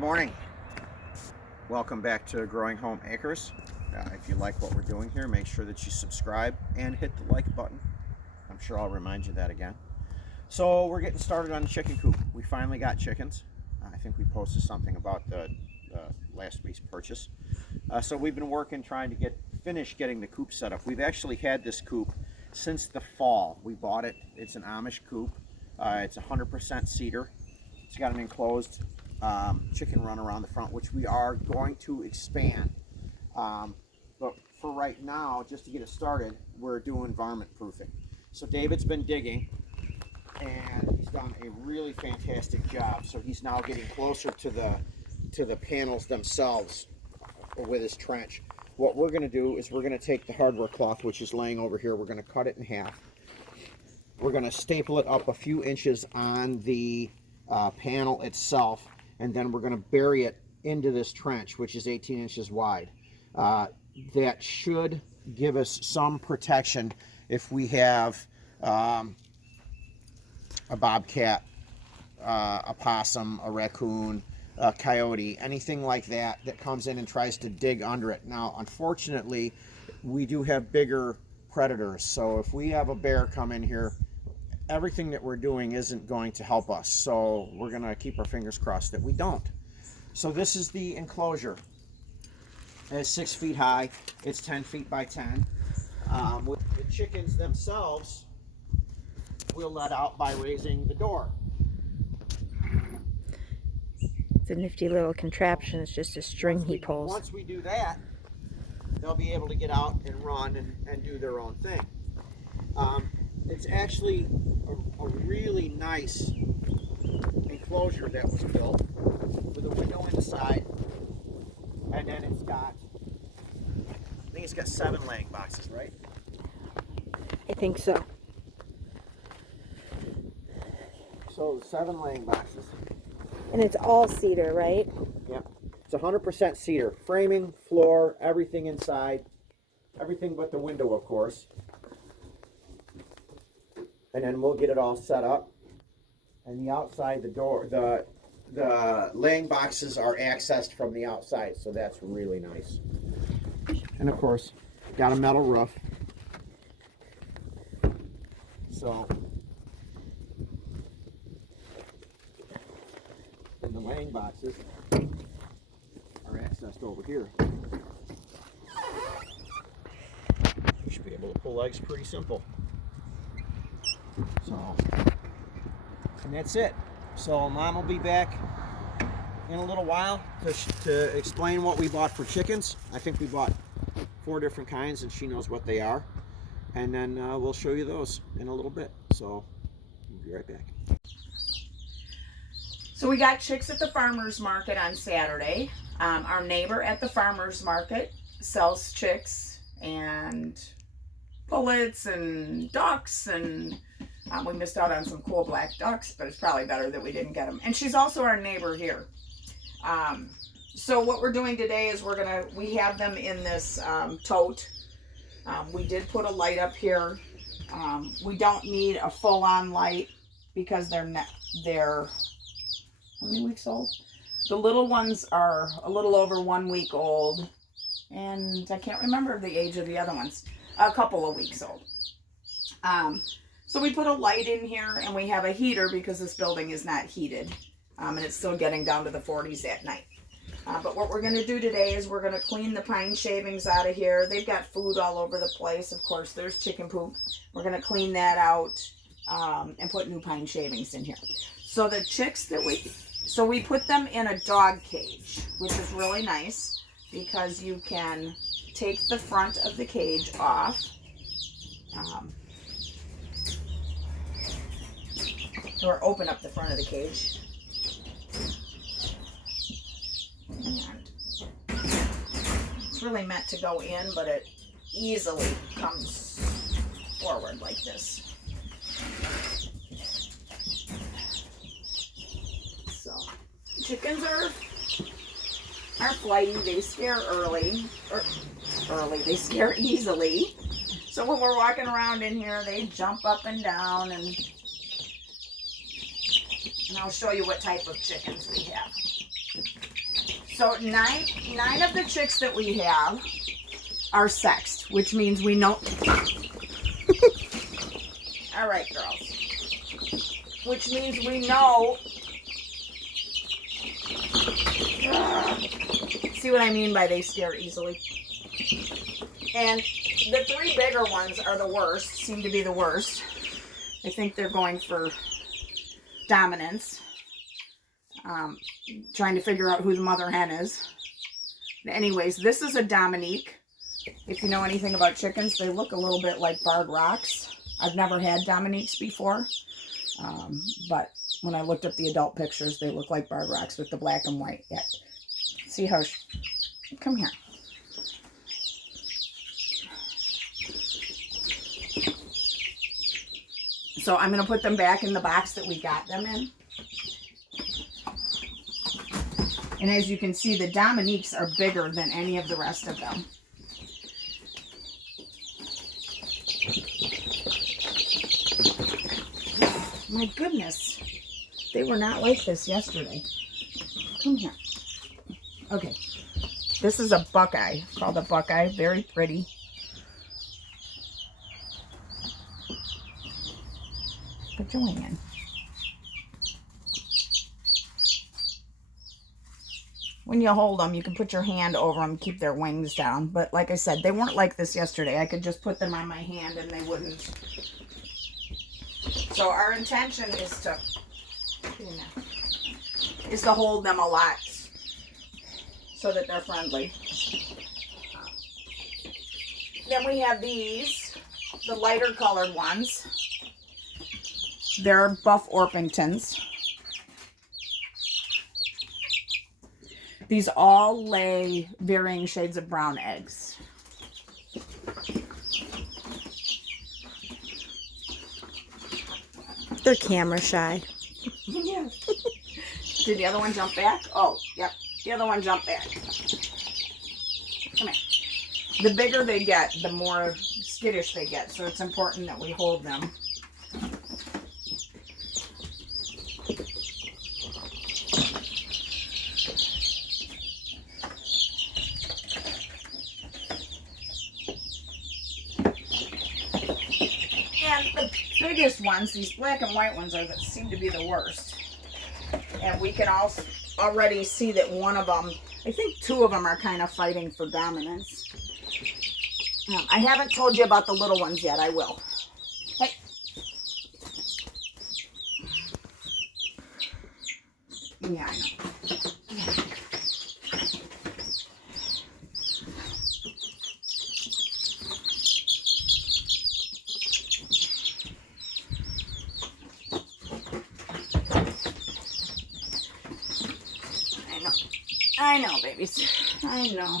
morning. Welcome back to Growing Home Acres. If you like what we're doing here, make sure that you subscribe and hit the like button. I'm sure I'll remind you that again. So we're getting started on the chicken coop. We finally got chickens. I think we posted something about the last week's purchase. So we've been working trying to finish getting the coop set up. We've actually had this coop since the fall. We bought it. It's an Amish coop. It's 100% cedar. It's got an enclosed chicken run around the front, which we are going to expand. But for right now, just to get it started, we're doing varmint proofing. So David's been digging, and he's done a really fantastic job. So he's now getting closer to the panels themselves with his trench. What we're going to do is we're going to take the hardware cloth, which is laying over here. We're going to cut it in half. We're going to staple it up a few inches on the panel itself, and then we're going to bury it into this trench, which is 18 inches wide. That should give us some protection if we have a bobcat, a possum, a raccoon, a coyote, anything like that comes in and tries to dig under it. Now, unfortunately, we do have bigger predators, so if we have a bear come in here, everything that we're doing isn't going to help us. So we're going to keep our fingers crossed that we don't. So this is the enclosure. It's 6 feet high. It's 10 feet by 10. With the chickens themselves, we'll let out by raising the door. It's a nifty little contraption. It's just a string he pulls. Once we do that, they'll be able to get out and run and do their own thing. It's actually a really nice enclosure that was built with a window in the side, and then it's got, I think it's got 7 laying boxes, right? I think so. So 7 laying boxes. And it's all cedar, right? Yep. It's 100% cedar. Framing, floor, everything inside. Everything but the window, of course. And then we'll get it all set up. And the outside, the door, the laying boxes are accessed from the outside, so that's really nice. And of course, got a metal roof. So, and the laying boxes are accessed over here. You should be able to pull legs pretty simple. So, and that's it. So Mom will be back in a little while to explain what we bought for chickens. I think we bought 4 different kinds, and she knows what they are. And then we'll show you those in a little bit. So we'll be right back. So we got chicks at the farmer's market on Saturday. Our neighbor at the farmer's market sells chicks and pullets and ducks, and we missed out on some cool black ducks, but it's probably better that we didn't get them. And she's also our neighbor here. So what we're doing today is we have them in this tote. We did put a light up here. We don't need a full-on light because they're how many weeks old? The little ones are a little over 1 week old, and I can't remember the age of the other ones. A couple of weeks old. So we put a light in here, and we have a heater because this building is not heated, and it's still getting down to the 40s at night. But what we're going to do today is we're going to clean the pine shavings out of here. They've got food all over the place. Of course, there's chicken poop. We're going to clean that out and put new pine shavings in here. So the chicks we put them in a dog cage, which is really nice because you can take the front of the cage off. Or open up the front of the cage. And it's really meant to go in, but it easily comes forward like this. So chickens are flighty. They scare early. They scare easily. So when we're walking around in here, they jump up and down, and I'll show you what type of chickens we have. So nine of the chicks that we have are sexed, which means we know. All right, girls. Which means we know. See what I mean by they scare easily? And the 3 bigger ones are the worst, seem to be the worst. I think they're going for dominance. Trying to figure out who the mother hen is. Anyways, this is a Dominique. If you know anything about chickens, they look a little bit like barred rocks. I've never had Dominiques before, but when I looked up the adult pictures, they look like barred rocks with the black and white. Yeah. See how come here. So I'm going to put them back in the box that we got them in. And as you can see, the Dominiques are bigger than any of the rest of them. My goodness. They were not like this yesterday. Come here. Okay. This is a Buckeye, called a Buckeye. Very pretty. Put your wing in. When you hold them, you can put your hand over them, keep their wings down. But like I said, they weren't like this yesterday. I could just put them on my hand and they wouldn't. So our intention is to hold them a lot so that they're friendly. Then we have these, the lighter colored ones. They're Buff Orpingtons. These all lay varying shades of brown eggs. They're camera shy. Yeah. Did the other one jump back? Oh, yep. The other one jumped back. Come here. The bigger they get, the more skittish they get. So it's important that we hold them. And the biggest ones, these black and white ones, seem to be the worst. And we can also already see that one of them, I think 2 of them are kind of fighting for dominance. I haven't told you about the little ones yet. I will. Hey. Yeah, I know. Yeah. I know, babies. I know.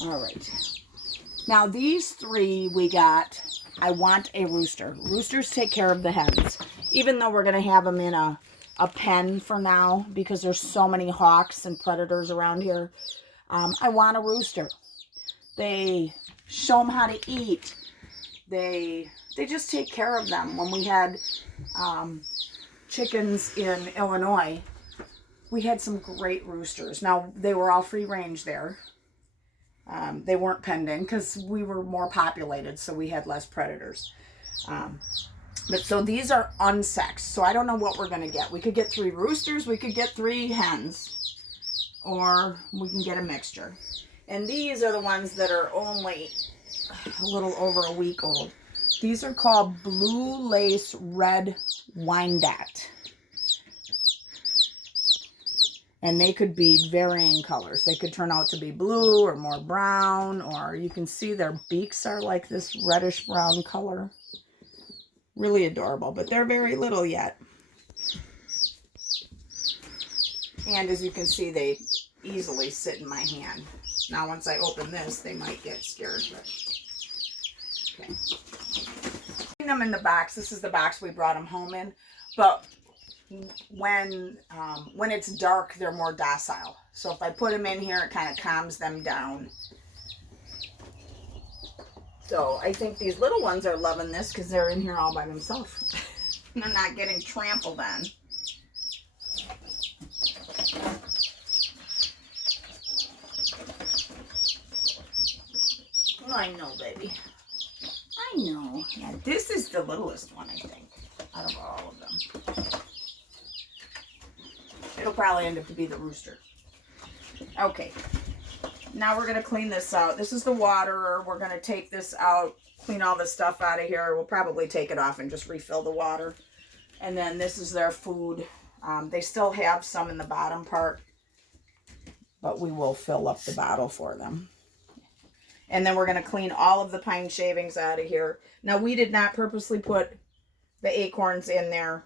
All right. Now these 3 we got, I want a rooster. Roosters take care of the hens. Even though we're going to have them in a pen for now because there's so many hawks and predators around here. I want a rooster. They show them how to eat. They just take care of them. When we had chickens in Illinois, we had some great roosters. Now, they were all free range there. They weren't penned in because we were more populated, so we had less predators. But so these are unsexed, so I don't know what we're going to get. We could get 3 roosters, we could get 3 hens, or we can get a mixture. And these are the ones that are only a little over a week old. These are called Blue Lace Red Wyandotte. And they could be varying colors. They could turn out to be blue or more brown, or you can see their beaks are like this reddish brown color. Really adorable, but they're very little yet. And as you can see, they easily sit in my hand. Now, once I open this, they might get scared. But okay. Putting them in the box. This is the box we brought them home in. But when it's dark, they're more docile. So if I put them in here, it kind of calms them down. So I think these little ones are loving this because they're in here all by themselves. They're not getting trampled on. I know, baby. I know. Yeah, this is the littlest one, I think, out of all of them. It'll probably end up to be the rooster. Okay. Now we're going to clean this out. This is the water. We're going to take this out, clean all this stuff out of here. We'll probably take it off and just refill the water. And then this is their food. They still have some in the bottom part, but we will fill up the bottle for them. And then we're going to clean all of the pine shavings out of here. Now, we did not purposely put the acorns in there.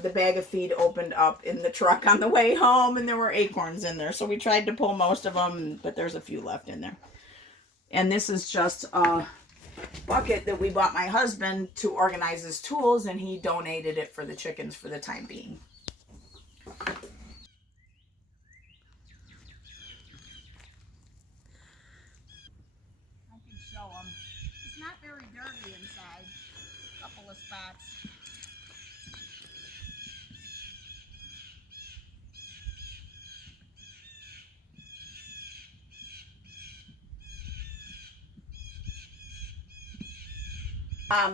The bag of feed opened up in the truck on the way home, and there were acorns in there. So we tried to pull most of them, but there's a few left in there. And this is just a bucket that we bought my husband to organize his tools, and he donated it for the chickens for the time being. Show them. It's not very dirty inside. A couple of spots.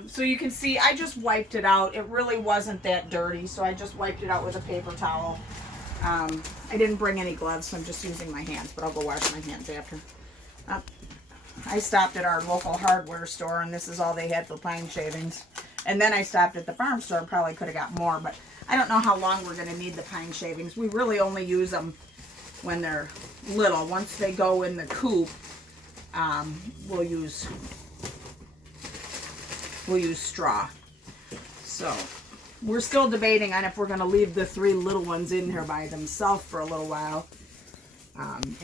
So you can see I just wiped it out. It really wasn't that dirty, so I just wiped it out with a paper towel. I didn't bring any gloves, so I'm just using my hands, but I'll go wash my hands after. I stopped at our local hardware store, and this is all they had for pine shavings. And then I stopped at the farm store and probably could have got more, but I don't know how long we're going to need the pine shavings. We really only use them when they're little. Once they go in the coop, we'll use straw. So we're still debating on if we're going to leave the 3 little ones in here by themselves for a little while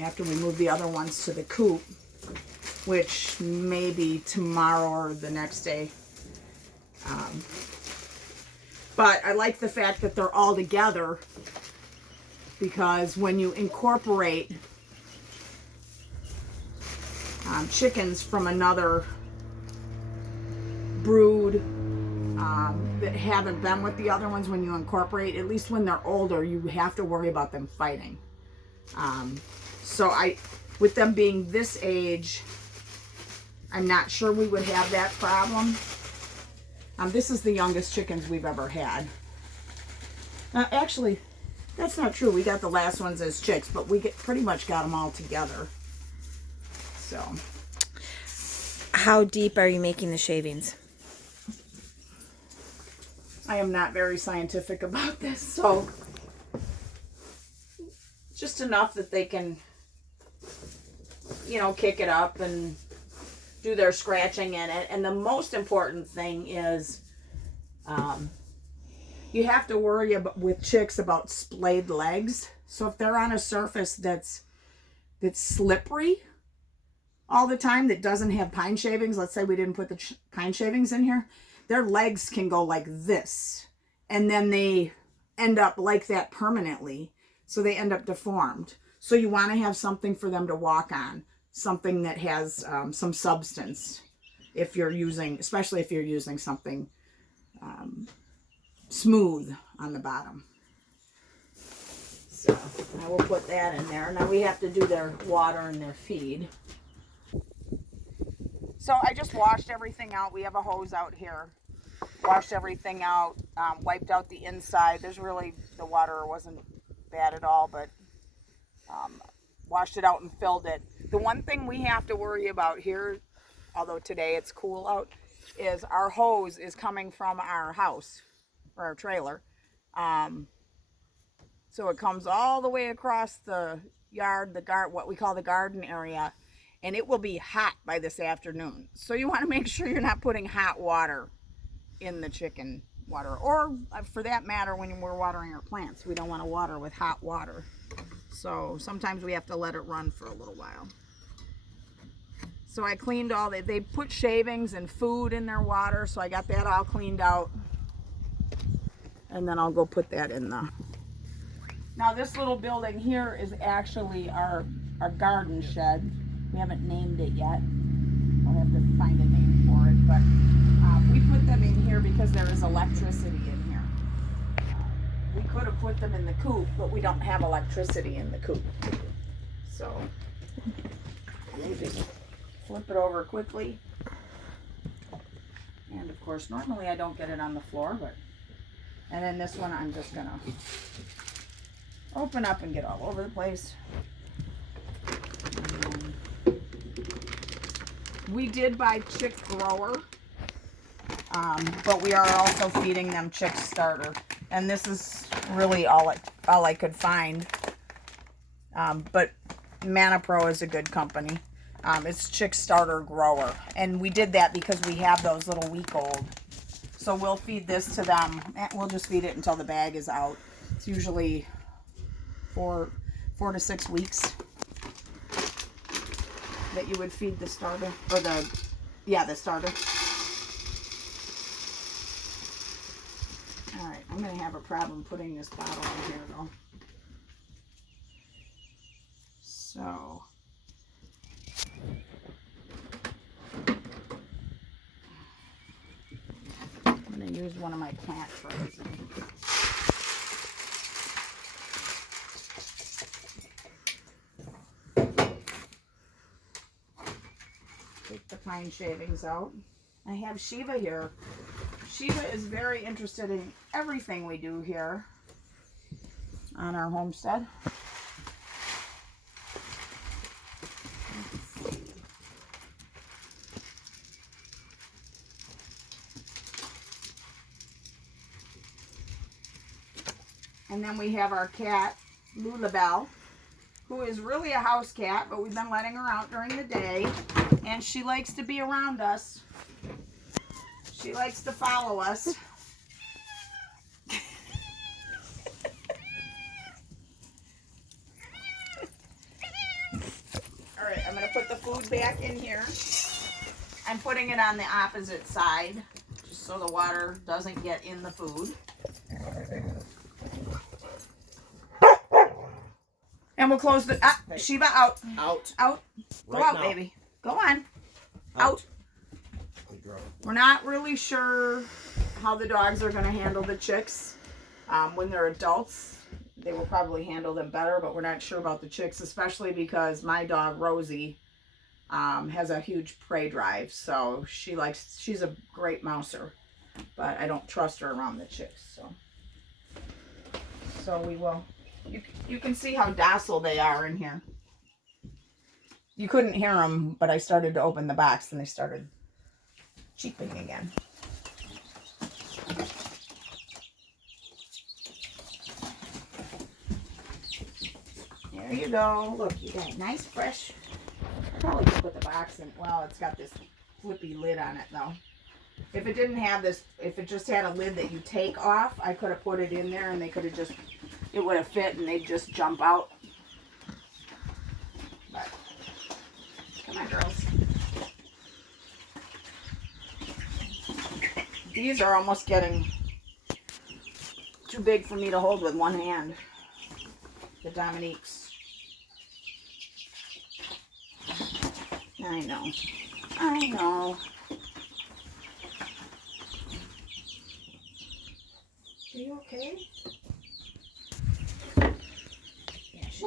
after we move the other ones to the coop, which may be tomorrow or the next day. But I like the fact that they're all together, because when you incorporate chickens from another brood that haven't been with the other ones, when you incorporate, at least when they're older, you have to worry about them fighting. So with them being this age, I'm not sure we would have that problem. This is the youngest chickens we've ever had. Actually, that's not true. We got the last ones as chicks, but we pretty much got them all together. So, How deep are you making the shavings? I am not very scientific about this, so just enough that they can, kick it up and do their scratching in it. And the most important thing is you have to worry with chicks about splayed legs. So if they're on a surface that's slippery all the time, that doesn't have pine shavings, let's say we didn't put the pine shavings in here, their legs can go like this, and then they end up like that permanently. So they end up deformed. So you want to have something for them to walk on, something that has some substance, especially if you're using something smooth on the bottom. So I will put that in there. Now we have to do their water and their feed. So I just washed everything out. We have a hose out here. Washed everything out, wiped out the inside. The water wasn't bad at all, but washed it out and filled it. The one thing we have to worry about here, although today it's cool out, is our hose is coming from our house or our trailer. So it comes all the way across the yard, what we call the garden area, and it will be hot by this afternoon. So you want to make sure you're not putting hot water in the chicken water, or for that matter, when we're watering our plants, we don't want to water with hot water. So sometimes we have to let it run for a little while. So I cleaned all they put shavings and food in their water, so I got that all cleaned out. and then I'll go put that in the. Now this little building here is actually our garden shed. We haven't named it yet. I'll have to find a name for it, but we put them in here because there is electricity in here. We could have put them in the coop, but we don't have electricity in the coop. So we'll just flip it over quickly. And of course, normally I don't get it on the floor, but, and then this one I'm just gonna open up and get all over the place. We did buy chick grower, but we are also feeding them chick starter, and this is really all I could find. But Mana Pro is a good company. It's chick starter grower, and we did that because we have those little week old. So we'll feed this to them. We'll just feed it until the bag is out. It's usually 4 to 6 weeks that you would feed the starter, or the starter. All right, I'm gonna have a problem putting this bottle in here though. So. I'm gonna use one of my plant trays. Take the pine shavings out. I have Shiva here. Shiva is very interested in everything we do here on our homestead. And then we have our cat, Lulabelle, who is really a house cat, but we've been letting her out during the day. And she likes to be around us. She likes to follow us. All right, I'm gonna put the food back in here. I'm putting it on the opposite side, just so the water doesn't get in the food. And we'll close the, Shiva, out. Out. Out. Go Right out, now. baby. Go on. Out. We're not really sure how the dogs are going to handle the chicks. When they're adults, they will probably handle them better, but we're not sure about the chicks, especially because my dog, Rosie, has a huge prey drive. So she's a great mouser, but I don't trust her around the chicks. So we will. You can see how docile they are in here. You couldn't hear them, but I started to open the box and they started cheeping again. There you go. Look, you got a nice fresh. I probably could put the box in. Well, it's got this flippy lid on it though. If it didn't have this, if it just had a lid that you take off, I could have put it in there and they could have just, it would have fit and they'd just jump out. But, come on, girls. These are almost getting too big for me to hold with one hand. The Dominiques. I know. I know. Are you okay? Yeah, she.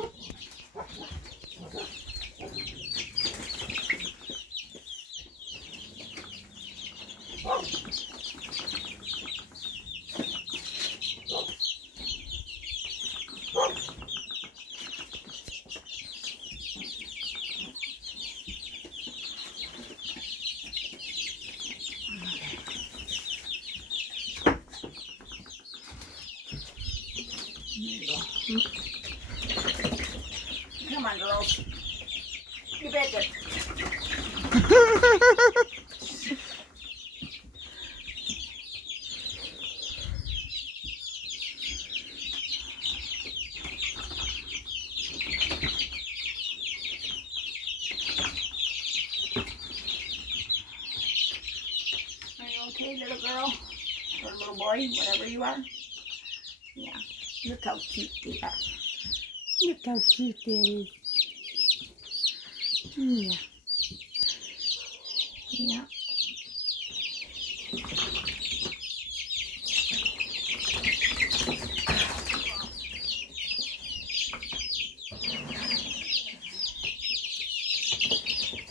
Come on, girls. You betcha. Are you okay, little girl? Or little boy, whatever you are? Look how cute they are. Look how cute that is. Yeah. Yeah.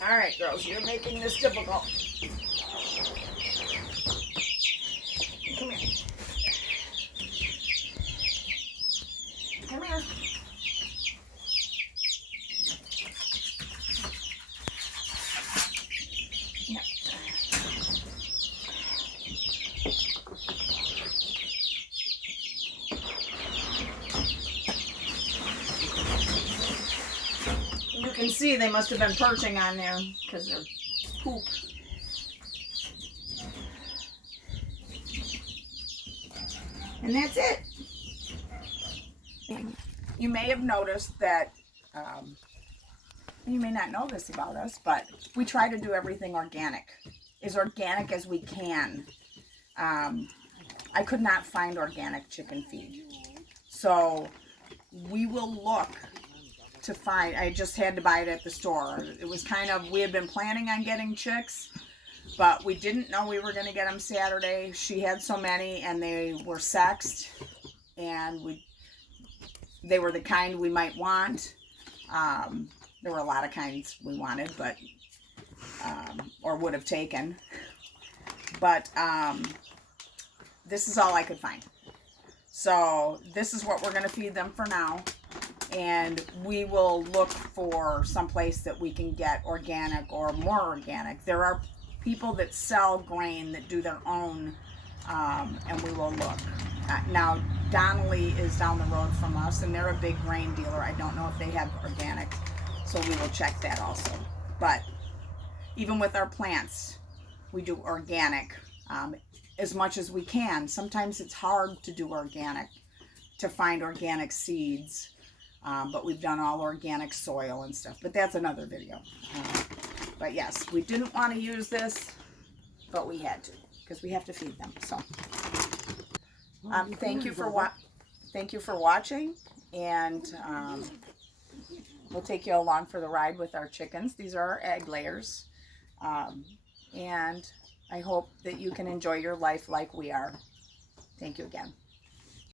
All right, girls, you're making this difficult. Come here. Come here. Yeah. You can see they must have been perching on there because they're poop. And that's it. You may have noticed that, you may not know this about us, but we try to do everything organic, as organic as we can. I could not find organic chicken feed. So we will look to find, I just had to buy it at the store. It was kind of, we had been planning on getting chicks, but we didn't know we were going to get them Saturday. She had so many and they were sexed, and they were the kind we might want. There were a lot of kinds we wanted, but, or would have taken. But this is all I could find. So this is what we're going to feed them for now. And we will look for some place that we can get organic or more organic. There are people that sell grain that do their own, and we will look. Now, Donnelly is down the road from us, and they're a big grain dealer. I don't know if they have organic, so we will check that also. But even with our plants, we do organic as much as we can. Sometimes it's hard to do organic, to find organic seeds. But we've done all organic soil and stuff, but that's another video. But yes, we didn't want to use this, but we had to, because we have to feed them. So thank you for watching, and we'll take you along for the ride with our chickens. These are our egg layers, and I hope that you can enjoy your life like we are. Thank you again.